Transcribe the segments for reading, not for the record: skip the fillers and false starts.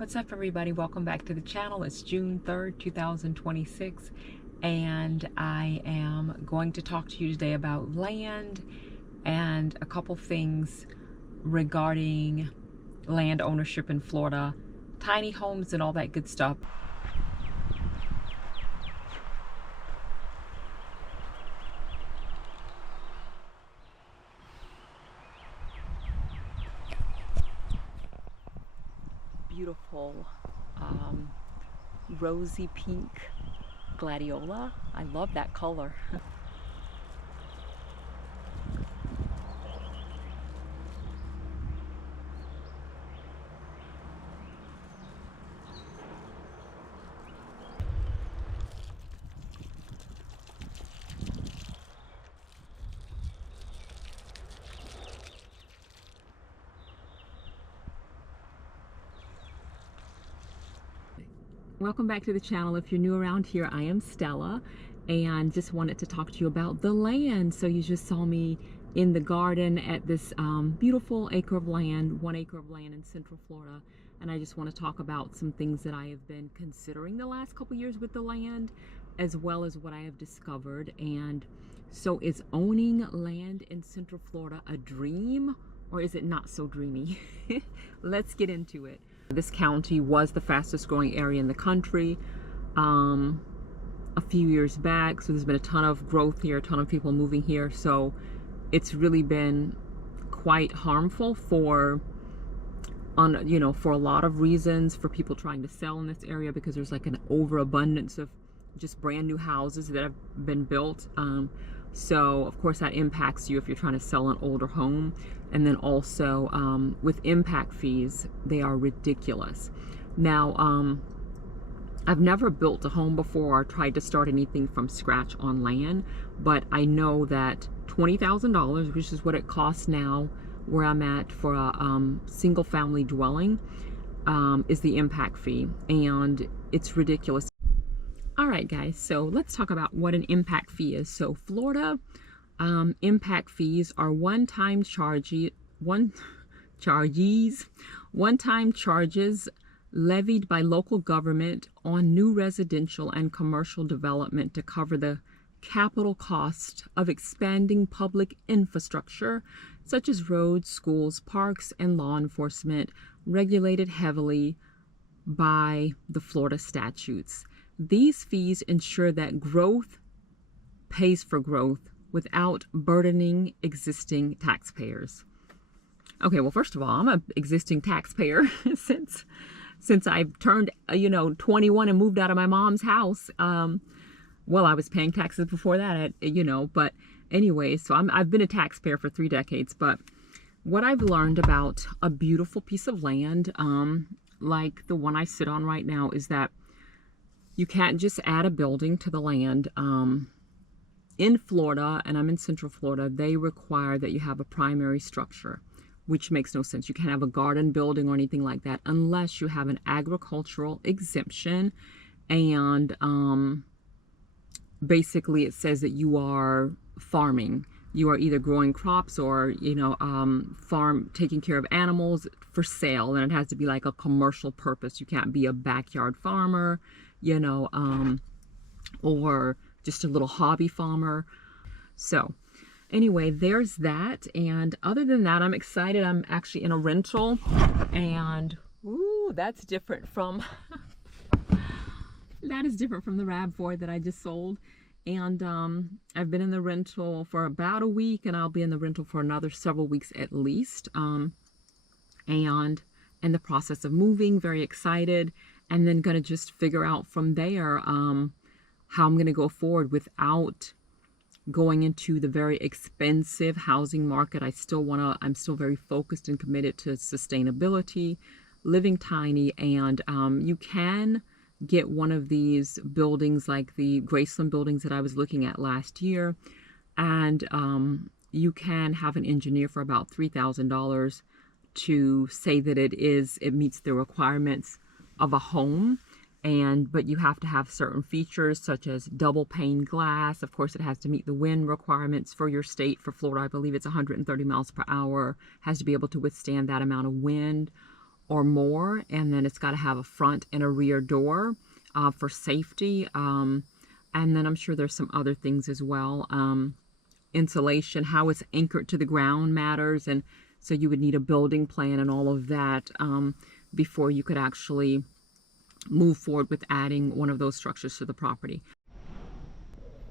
What's up, everybody? Welcome back to the channel. It's June 3rd, 2026, and I am going to talk to you today about land and a couple things regarding land ownership in Florida, tiny homes and all that good stuff. Beautiful rosy pink gladiola. I love that color. Welcome back to the channel. If you're new around here, I am Stella and just wanted to talk to you about the land. So you just saw me in the garden at this beautiful acre of land, 1 acre of land in Central Florida. And I just want to talk about some things that I have been considering the last couple years with the land, as well as what I have discovered. And so is owning land in Central Florida a dream, or is it not so dreamy? Let's get into it. This county was the fastest growing area in the country a few years back. So there's been a ton of growth here, a ton of people moving here. So it's really been quite harmful for a lot of reasons, for people trying to sell in this area, because there's like an overabundance of just brand new houses that have been built. So of course that impacts you if you're trying to sell an older home. And then also with impact fees, they are ridiculous. Now, I've never built a home before or tried to start anything from scratch on land, but I know that $20,000, which is what it costs now where I'm at for a single family dwelling, is the impact fee, and it's ridiculous. All right, guys, so let's talk about what an impact fee is. So Florida impact fees are one-time charges levied by local government on new residential and commercial development to cover the capital cost of expanding public infrastructure such as roads, schools, parks, and law enforcement, regulated heavily by the Florida statutes. These fees ensure that growth pays for growth without burdening existing taxpayers. Okay, well, first of all, I'm an existing taxpayer since I've turned 21 and moved out of my mom's house. Well, I was paying taxes before that, but anyway, so I've been a taxpayer for 3 decades. But what I've learned about a beautiful piece of land, like the one I sit on right now, is that you can't just add a building to the land. In Florida, and I'm in Central Florida, they require that you have a primary structure, which makes no sense. You can't have a garden building or anything like that unless you have an agricultural exemption. And basically it says that you are farming. You are either growing crops or, taking care of animals for sale. And it has to be like a commercial purpose. You can't be a backyard farmer, or just a little hobby farmer. So anyway, there's that. And other than that, I'm excited. I'm actually in a rental, and ooh, that's different from that is different from the RAV4 that I just sold. And I've been in the rental for about a week, and I'll be in the rental for another several weeks at least. And in the process of moving, very excited, and then gonna just figure out from there how I'm gonna go forward without going into the very expensive housing market. I'm still very focused and committed to sustainability, living tiny, and you can get one of these buildings like the Graceland buildings that I was looking at last year, and you can have an engineer for about $3,000 to say that it meets the requirements of a home. But you have to have certain features such as double pane glass. Of course, it has to meet the wind requirements for your state. For Florida, I believe it's 130 miles per hour, has to be able to withstand that amount of wind. or more, and then it's got to have a front and a rear door for safety. And then I'm sure there's some other things as well. Insulation, how it's anchored to the ground matters, and so you would need a building plan and all of that before you could actually move forward with adding one of those structures to the property.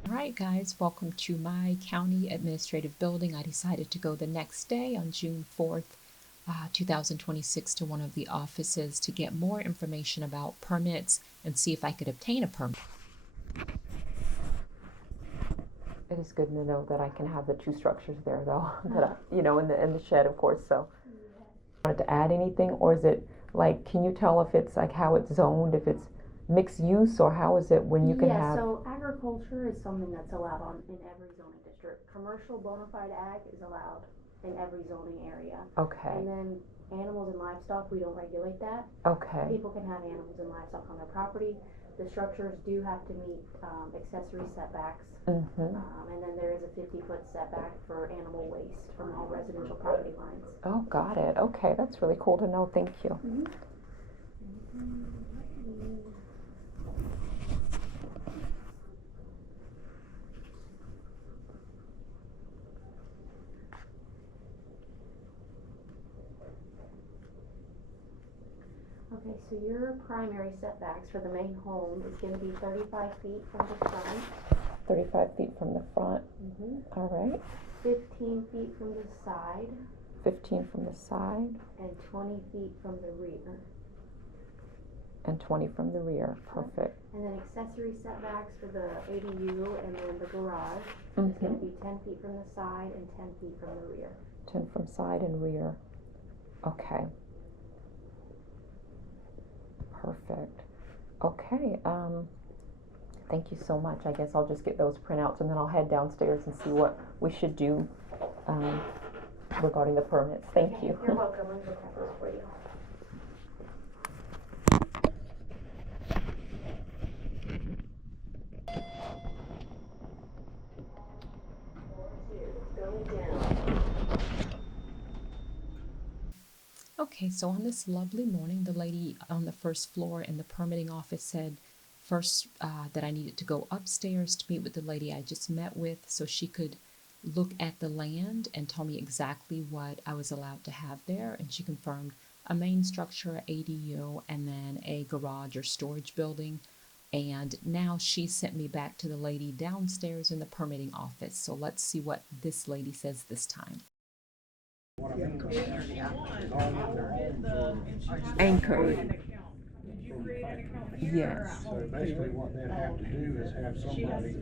All right, guys, welcome to my county administrative building. I decided to go the next day on June 4th, 2026 to one of the offices to get more information about permits and see if I could obtain a permit. It is good to know that I can have the two structures there, though, that I, you know, in the shed, of course. So, wanted to add anything, or is it like? Can you tell if it's like how it's zoned, if it's mixed use, or how is it when you can have? So agriculture is something that's allowed in every zoning district. Commercial bona fide ag is allowed in every zoning area. Okay. And then animals and livestock, we don't regulate that. Okay. People can have animals and livestock on their property. The structures do have to meet accessory setbacks. Mm-hmm. And then there is a 50-foot setback for animal waste from all residential property lines. Oh, got it. Okay, that's really cool to know. Thank you. Mm-hmm. Okay, so your primary setbacks for the main home is going to be 35 feet from the front. 35 feet from the front. Mm-hmm. All right. 15 feet from the side. 15 from the side. And 20 feet from the rear. And 20 from the rear. Perfect. And then accessory setbacks for the ADU and then the garage Mm-hmm. is going to be 10 feet from the side and 10 feet from the rear. 10 from side and rear. Okay. Perfect. Okay. Thank you so much. I guess I'll just get those printouts and then I'll head downstairs and see what we should do regarding the permits. Thank you. You're welcome. I'm going to have those for you. Okay, so on this lovely morning, the lady on the first floor in the permitting office said first that I needed to go upstairs to meet with the lady I just met with so she could look at the land and tell me exactly what I was allowed to have there. And she confirmed a main structure, ADU, and then a garage or storage building. And now she sent me back to the lady downstairs in the permitting office. So let's see what this lady says this time. Anchored. Yes. So basically what they'd have to do is have somebody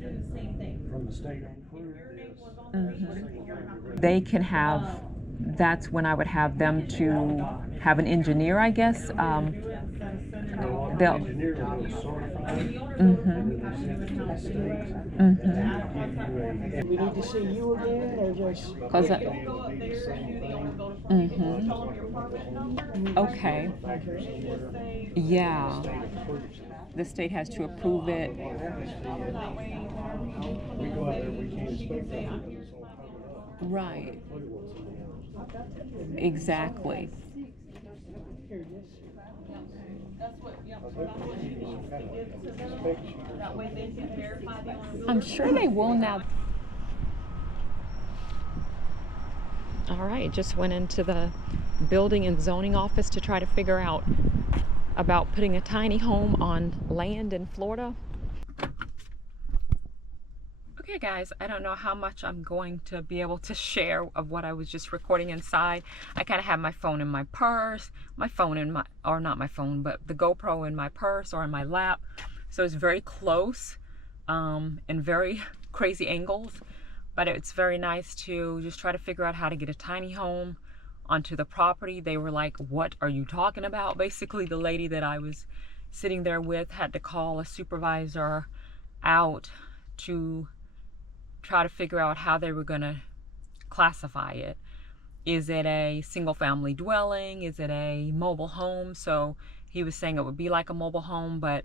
from the state. Mm-hmm. They can have, that's when I would have them to have an engineer, I guess. They'll. We need to see you again, or just? Okay. Yeah. The state has to approve it. We go out there, we can't expect them to do this whole cover up. Right. Exactly. I'm sure they will now. All right, just went into the building and zoning office to try to figure out about putting a tiny home on land in Florida. Okay guys, I don't know how much I'm going to be able to share of what I was just recording inside. I kind of have my phone in my purse, my phone in my, or not my phone, but the GoPro in my purse or in my lap. So it's very close and very crazy angles, but it's very nice to just try to figure out how to get a tiny home onto the property. They were like, what are you talking about? Basically, the lady that I was sitting there with had to call a supervisor out to try to figure out how they were going to classify it. Is it a single family dwelling? Is it a mobile home? So he was saying it would be like a mobile home, but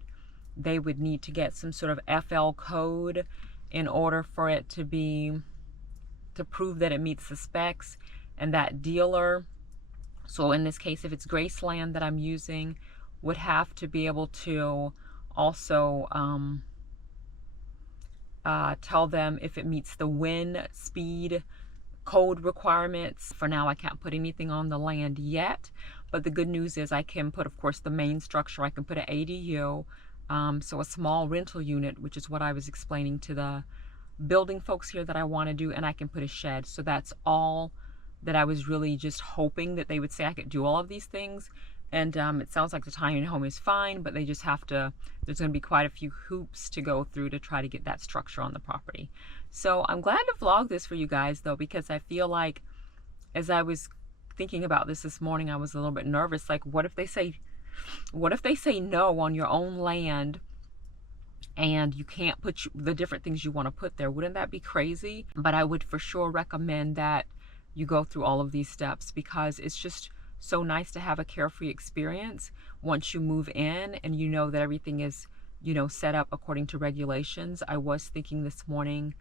they would need to get some sort of FL code in order for it to prove that it meets the specs. And that dealer So in this case, if it's Graceland that I'm using, would have to be able to also tell them if it meets the wind speed code requirements. For now, I can't put anything on the land yet, but the good news is I can put, of course, the main structure. I can put an ADU, so a small rental unit, which is what I was explaining to the building folks here that I want to do, and I can put a shed. So that's all that I was really just hoping that they would say I could do all of these things. And it sounds like the tiny home is fine, but they just have to, there's going to be quite a few hoops to go through to try to get that structure on the property. So I'm glad to vlog this for you guys though, because I feel like as I was thinking about this morning, I was a little bit nervous. Like, what if they say no on your own land and you can't put the different things you want to put there? Wouldn't that be crazy? But I would for sure recommend that you go through all of these steps, because it's just so nice to have a carefree experience once you move in and you know that everything is, you know, set up according to regulations. I was thinking this morning,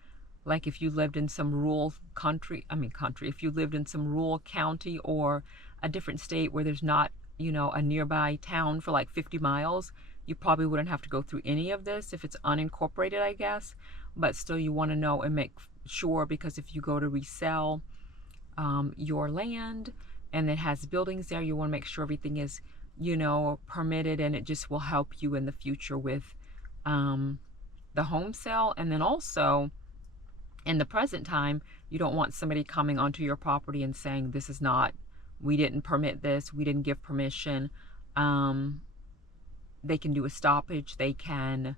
like if you lived in some rural if you lived in some rural county or a different state where there's not, you know, a nearby town for like 50 miles, you probably wouldn't have to go through any of this if it's unincorporated, I guess. But still, you want to know and make sure, because if you go to resell your land and it has buildings there, you want to make sure everything is, you know, permitted, and it just will help you in the future with the home sale. And then also in the present time, you don't want somebody coming onto your property and saying, this is not, we didn't permit this, we didn't give permission. They can do a stoppage, they can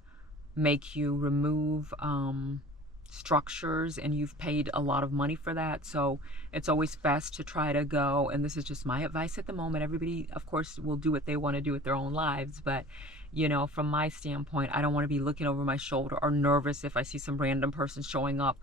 make you remove structures, and you've paid a lot of money for that. So it's always best to try to go, and this is just my advice at the moment. Everybody, of course, will do what they want to do with their own lives, but you know, from my standpoint, I don't want to be looking over my shoulder or nervous if I see some random person showing up.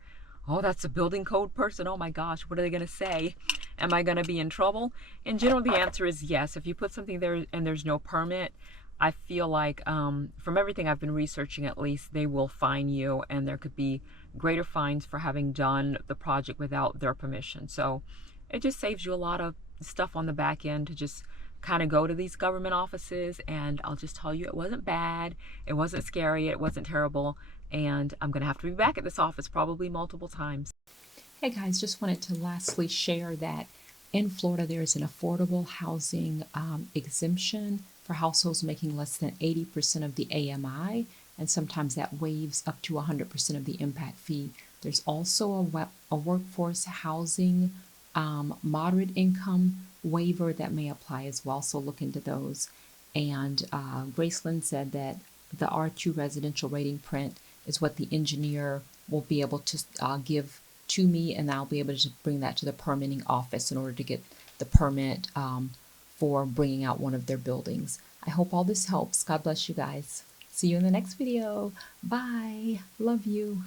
Oh, that's a building code person. Oh my gosh, what are they going to say? Am I going to be in trouble? In general, the answer is yes. If you put something there and there's no permit, I feel like from everything I've been researching, at least, they will fine you, and there could be greater fines for having done the project without their permission. So it just saves you a lot of stuff on the back end to just kind of go to these government offices. And I'll just tell you, it wasn't bad, it wasn't scary, it wasn't terrible, and I'm gonna have to be back at this office probably multiple times. Hey guys, just wanted to lastly share that in Florida there is an affordable housing exemption for households making less than 80% of the AMI, and sometimes that waives up to 100% of the impact fee. There's also a workforce housing moderate income waiver that may apply as well, so look into those. And Graceland said that the R2 residential rating print is what the engineer will be able to give to me, and I'll be able to bring that to the permitting office in order to get the permit for bringing out one of their buildings. I hope all this helps. God bless you guys. See you in the next video. Bye. Love you.